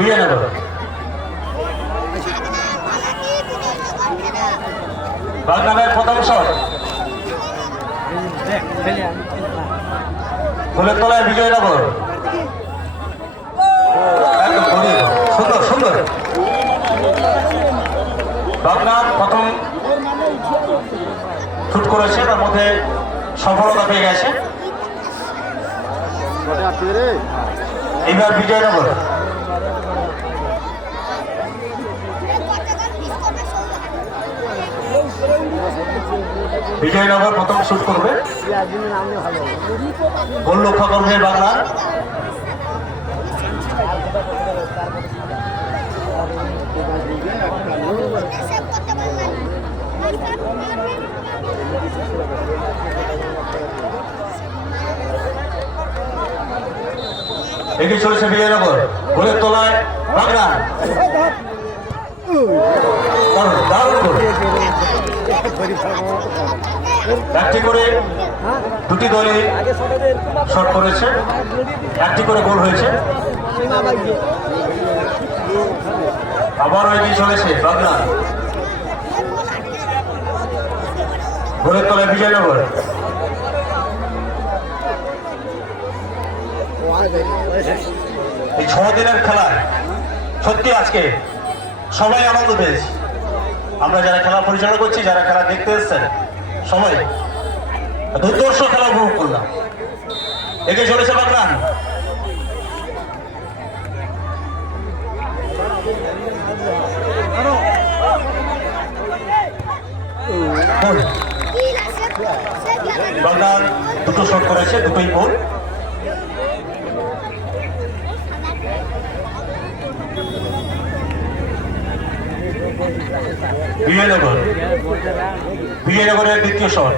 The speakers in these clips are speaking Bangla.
বিজয়নগর। বাগনানের প্রথম শট, গোলের তলায় বিজয়নগর। সুন্দর সুন্দর। বাগনান প্রথম শুট করেছে, তার মধ্যে সফলতা পেয়ে গেছে। এবার বিজয়নগর। বিজয়নগর প্রথম শুট করবে, গোল লক্ষ্য করবে বাংলা। এগিয়ে চলেছে বিজয়নগর, গোলের তলায় বাংলা। একটি করে দুটি দলে শট করেছে, একটি করে গোল হয়েছে। আবার এগিয়ে চলেছে বাংলা, গোলের তলায় বিজয়নগর। এই 6 দিনের খেলায় সত্যি আজকে সবাই আনন্দ পেয়েছি। আমরা যারা খেলা পরিচালনা করছি, যারা খেলা দেখতে এসছেন, সবাই দুর্দর্শ খেলা উপভোগ করলাম। এগিয়ে চলেছে বাগনান, বাগনান দুটো শট করেছে, দুটোই গোল। বিজয়নগর, বিজয়নগরের দ্বিতীয় শট।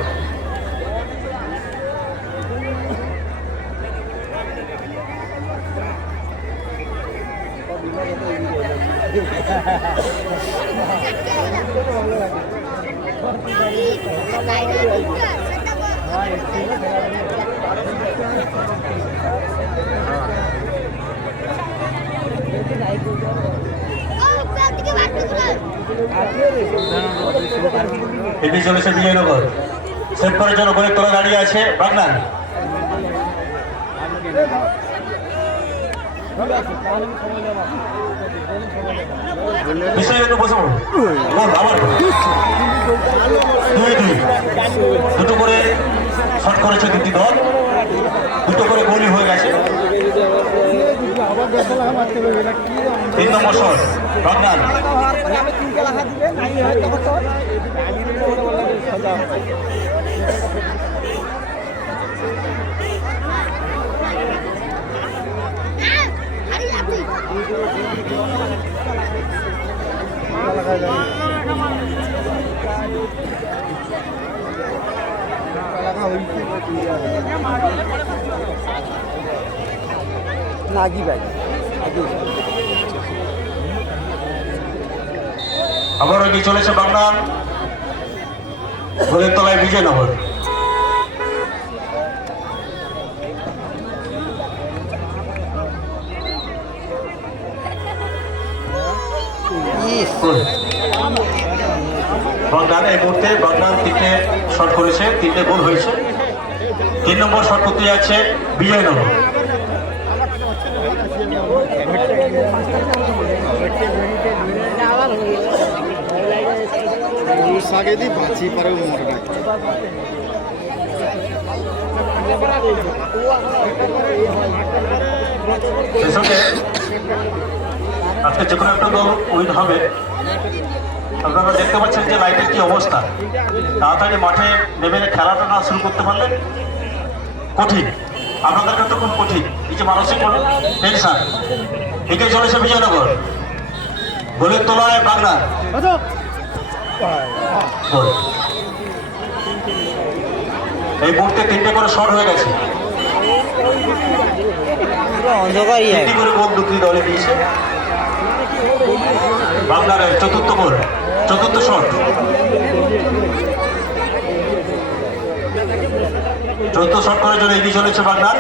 এগিয়ে চলেছে বিজয়নগর, সেট করার জন্য গোলের তলায় দাঁড়িয়ে আছে বাগনান। দুটো করে শট করেছে দুটি দল, দুটো করে গোলই হয়ে গেছে। 3 নম্বর শট বাগনান। আবার এগিয়ে চলেছে বাগনান, গোলের তলায় বিজয়নগর। বাগনান এই মুহূর্তে বাগনান 3টে শট করেছে, 3টে গোল হয়েছে। 3 নম্বর শট করতে যাচ্ছে বিজয়নগর। আজকে যে কোনো একটা দল উইন হবে। আপনারা দেখতে পাচ্ছেন যে লাইটের কি অবস্থা। তাড়াতাড়ি মাঠে নেমে খেলাটা না শুরু করতে পারলে কঠিন, আপনাদের কাছে খুব কঠিন। এই যে মানসিক টেনশন। এগিয়ে চলেছে বিজয়নগর, গোলের তলায় বাগনান। এই মুহূর্তে 3টে করে শট হয়ে গেছে, 3টি করে গোল দুটি দলে দিয়েছে। বাগনানের চতুর্থ গোল, চতুর্থ শট। চতুর্থ শট করার জন্য এগিয়ে চলেছে বাগনান।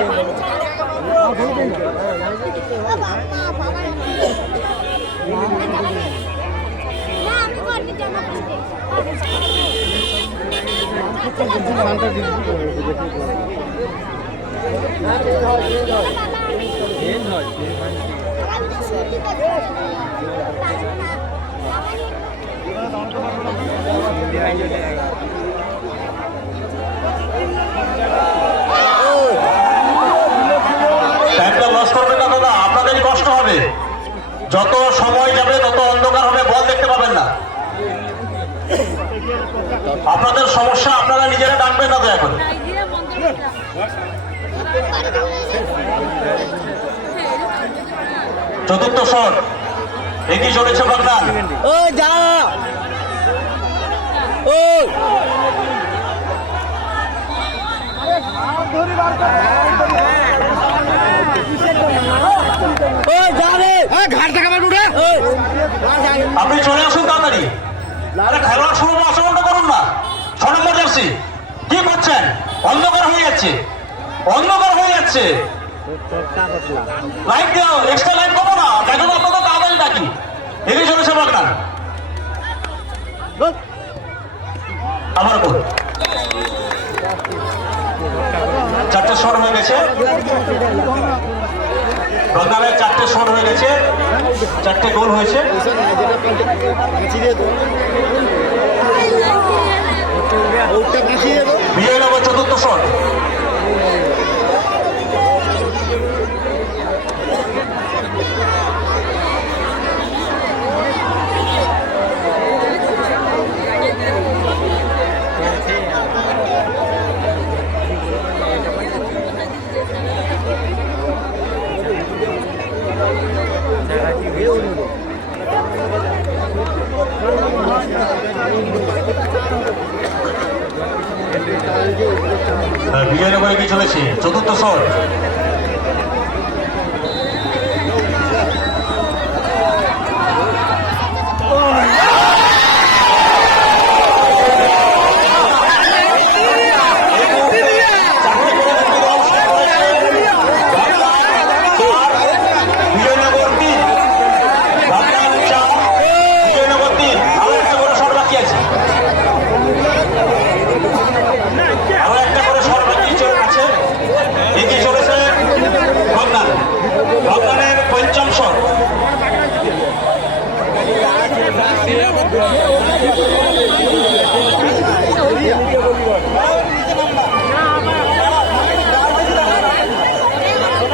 টাইমটা লস করবেন না দাদা, আপনাদেরই কষ্ট হবে। যত সময় যাবে তত অন্ধকার হবে, বল দেখতে পাবেন না। আপনাদের সমস্যা আপনারা নিজেরা ডাকবেন না দয়া করে। চতুর্থ শট এগিয়ে চলেছে বাগনান। ও যা ও আপনি চলে আসুন তাড়াতাড়ি। আরে খেলোয়াড় শুরু আচরণটা করুন না। 6 নম্বর জার্সি কি করছেন? অন্ধকার হয়ে যাচ্ছে, অন্ধকার হয়ে যাচ্ছে। লাইট দাও, এক্সট্রা লাইট করবো না, দেখো তো আপনাদের তাড়াতাড়ি ডাকি। এগিয়ে চলেছে বাগনান। আবার গোল। 4টে শট হয়ে গেছে বাগনানের, 4টে শট হয়ে গেছে, 4টে গোল হয়েছে। বিয়ে নেব চতুর্থ শট। বিজয় নগরে কি চলেছে চতুর্থ শট।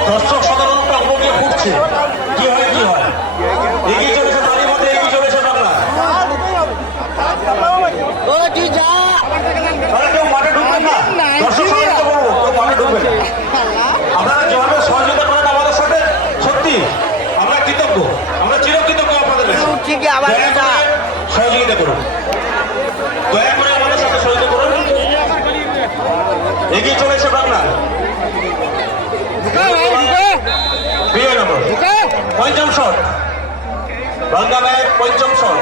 দর্শক সাধারণত উপরে ফুটছে, কি হয় কি হয়। এগিয়ে চলেছে তারই মধ্যে, এগিয়ে চলেছে বাংলা। কেউ মাঠে ঢুকবেন না, দর্শক সাধারণত বলবো কেউ মাঠে ঢুকবেন না। আপনারা যেভাবে সহযোগিতা করেন আমাদের সাথে, সত্যি আমরা কৃতজ্ঞ, আমরা চিরকৃতজ্ঞ আপনাদের কাছে। সহযোগিতা করুন, দয়া করে আমাদের সাথে সহযোগিতা করুন। এগিয়ে চলেছে বাংলা। বিয়ে নম্বর 5ম শট, বাংলায় 5ম শট।